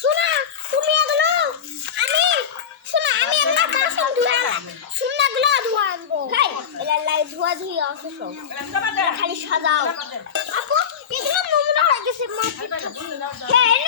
শোনা, তুমি এগুলো আমি, শোনা, আমি একটা কাশন ধুয়ে শোনা গুলো ধুয়ে আনব। ভাই এলা লাই ধোয়া ধুয়ে আসো সব। খালি সাজাও। আপু, এগুলো নোংরা হয়ে গেছে মা হ্যাঁ